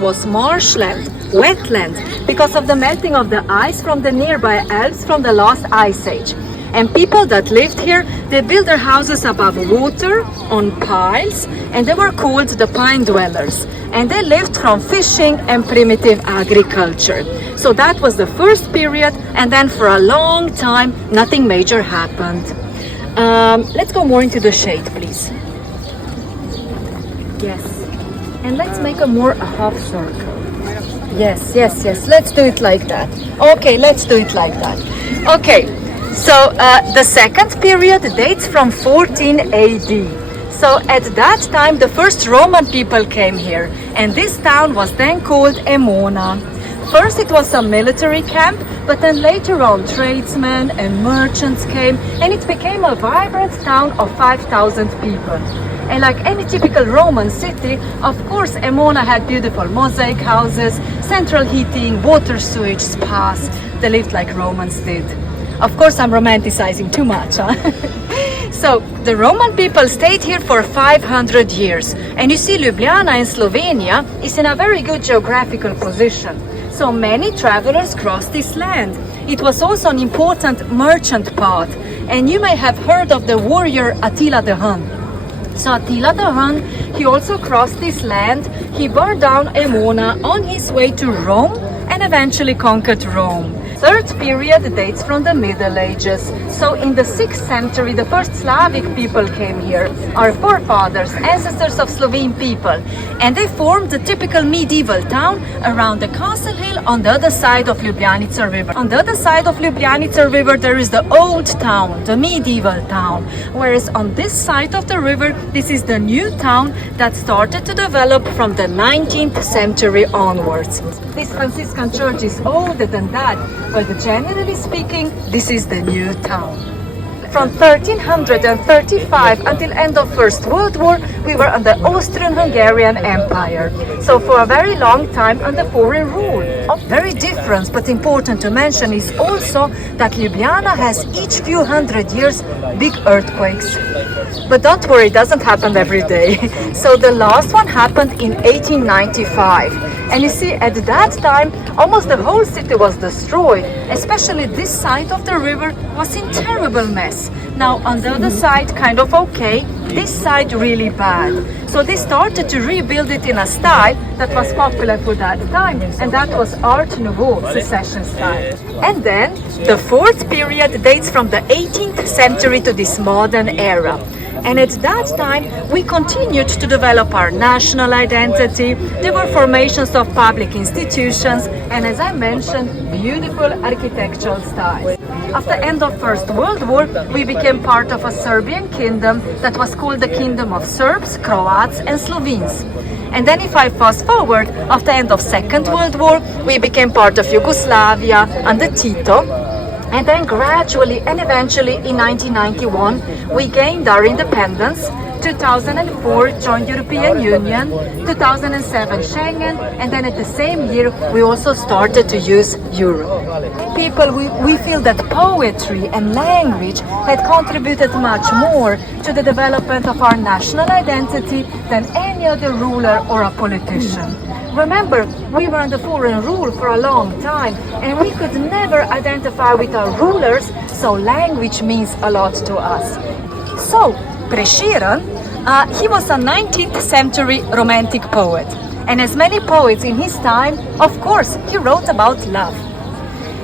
was marshland, wetland, because of the melting of the ice from the nearby Alps from the last ice age. And people that lived here, they built their houses above water, on piles, and they were called the pine dwellers. And they lived from fishing and primitive agriculture. So that was the first period, and then for a long time, nothing major happened. Let's go more into the shade, please. Yes. And let's make a half circle. Yes, yes, yes. Let's do it like that. Okay, let's do it like that. Okay. So the second period dates from 14 AD. So at that time the first Roman people came here, and this town was then called Emona. First it was a military camp, but then later on tradesmen and merchants came, and it became a vibrant town of 5,000 people. And like any typical Roman city, of course Emona had beautiful mosaic houses, central heating, water sewage, spas. They lived like Romans did. Of course, I'm romanticizing too much, huh? So, the Roman people stayed here for 500 years. And you see, Ljubljana in Slovenia is in a very good geographical position. So many travelers crossed this land. It was also an important merchant path. And you may have heard of the warrior Attila the Hun. So Attila the Hun, he also crossed this land. He burned down Emona on his way to Rome and eventually conquered Rome. Third period dates from the Middle Ages. So in the 6th century, the first Slavic people came here, our forefathers, ancestors of Slovene people. And they formed the typical medieval town around the castle hill on the other side of Ljubljanica river. On the other side of Ljubljanica river, there is the old town, the medieval town. Whereas on this side of the river, this is the new town that started to develop from the 19th century onwards. This Franciscan church is older than that. But generally speaking, this is the new town. From 1335 until end of First World War, we were under Austrian-Hungarian Empire. So for a very long time under foreign rule. Very different but important to mention is also that Ljubljana has each few hundred years big earthquakes. But don't worry, it doesn't happen every day. So the last one happened in 1895. And you see, at that time, almost the whole city was destroyed. Especially this side of the river was in terrible mess. Now, on the other side, kind of okay. This side, really bad. So they started to rebuild it in a style that was popular for that time. And that was Art Nouveau, Secession style. And then, the fourth period dates from the 18th century to this modern era. And at that time, we continued to develop our national identity. There were formations of public institutions, and as I mentioned, beautiful architectural styles. After the end of First World War, we became part of a Serbian kingdom that was called the Kingdom of Serbs, Croats, and Slovenes. And then if I fast forward, after the end of Second World War, we became part of Yugoslavia under Tito. And then gradually and eventually in 1991 we gained our independence. 2004 joined European Union, 2007 Schengen, and then at the same year we also started to use Euro. People, we feel that poetry and language had contributed much more to the development of our national identity than any other ruler or a politician. Remember, we were under foreign rule for a long time and we could never identify with our rulers, so language means a lot to us. So, Prešeren, he was a 19th century romantic poet. And as many poets in his time, of course, he wrote about love.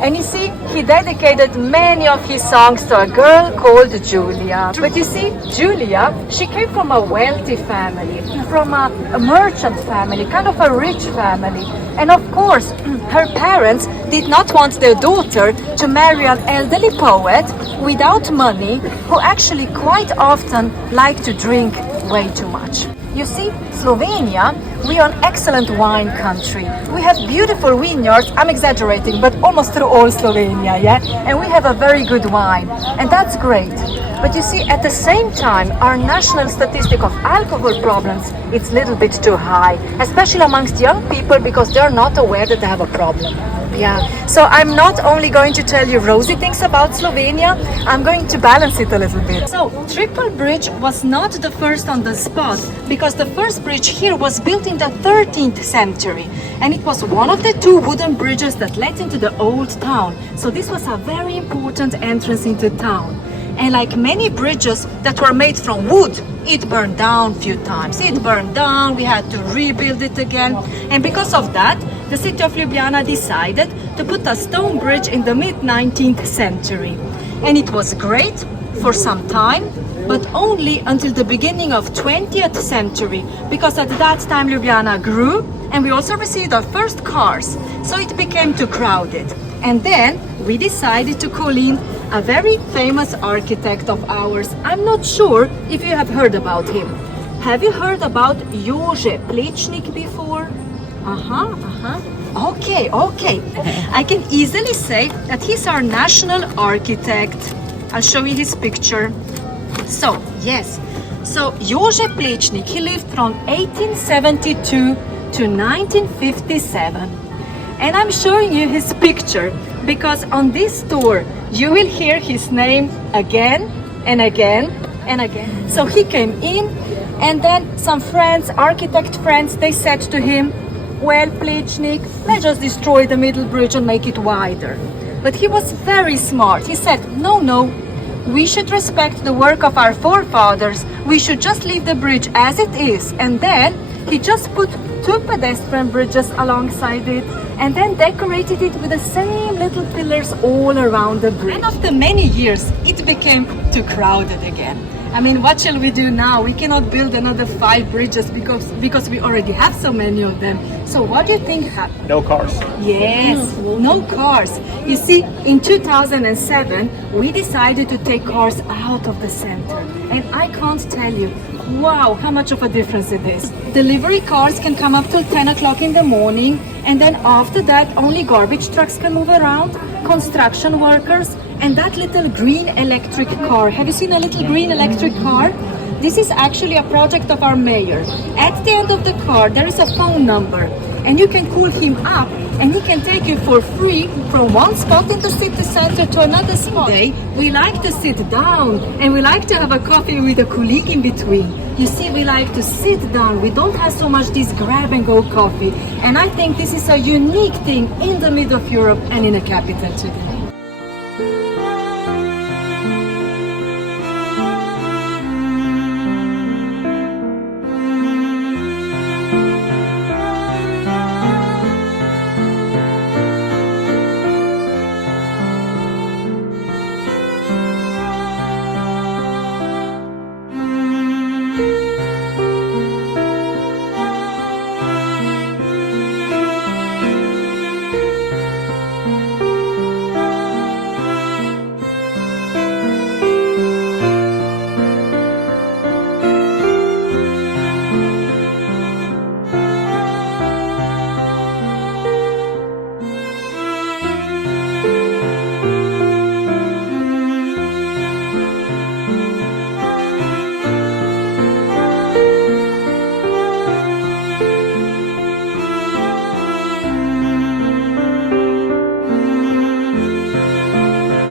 And you see, he dedicated many of his songs to a girl called Julia. But you see, Julia, she came from a wealthy family, from a merchant family, kind of a rich family. And of course, her parents did not want their daughter to marry an elderly poet without money, who actually quite often liked to drink way too much. You see, Slovenia, we are an excellent wine country. We have beautiful vineyards, I'm exaggerating, but almost through all Slovenia, yeah? And we have a very good wine, and that's great. But you see, at the same time, our national statistic of alcohol problems, it's a little bit too high, especially amongst young people, because they're not aware that they have a problem. Yeah, so I'm not only going to tell you rosy things about Slovenia, I'm going to balance it a little bit. So, Triple Bridge was not the first on the spot, because the first bridge here was built in the 13th century, and it was one of the two wooden bridges that led into the old town. So this was a very important entrance into town. And like many bridges that were made from wood, it burned down a few times. It burned down, we had to rebuild it again. And because of that, the city of Ljubljana decided to put a stone bridge in the mid-19th century. And it was great for some time, but only until the beginning of 20th century, because at that time Ljubljana grew, and we also received our first cars, so it became too crowded. And then we decided to call in a very famous architect of ours. I'm not sure if you have heard about him. Have you heard about Jože Plečnik before? Okay. I can easily say that he's our national architect. I'll show you his picture. So, yes. So, Jože Plečnik, he lived from 1872 to 1957. And I'm showing you his picture because on this tour you will hear his name again and again and again. So he came in, and then some friends, architect friends, they said to him, well, Plečnik, let's just destroy the middle bridge and make it wider. But he was very smart. He said, no, we should respect the work of our forefathers. We should just leave the bridge as it is. And then he just put two pedestrian bridges alongside it, and then decorated it with the same little pillars all around the bridge. And after many years, it became too crowded again. I mean, what shall we do now? We cannot build another 5 bridges because we already have so many of them. So what do you think happened? No cars. Yes, no cars. You see, in 2007, we decided to take cars out of the center. And I can't tell you, wow, how much of a difference it is. Delivery cars can come up till 10 o'clock in the morning, and then after that, only garbage trucks can move around, construction workers, and that little green electric car. Have you seen a little green electric car? This is actually a project of our mayor. At the end of the car, there is a phone number, and you can call him up, and he can take you for free from one spot in the city center to another spot. Today, we like to sit down, and we like to have a coffee with a colleague in between. You see, we like to sit down. We don't have so much this grab-and-go coffee. And I think this is a unique thing in the middle of Europe and in a capital today.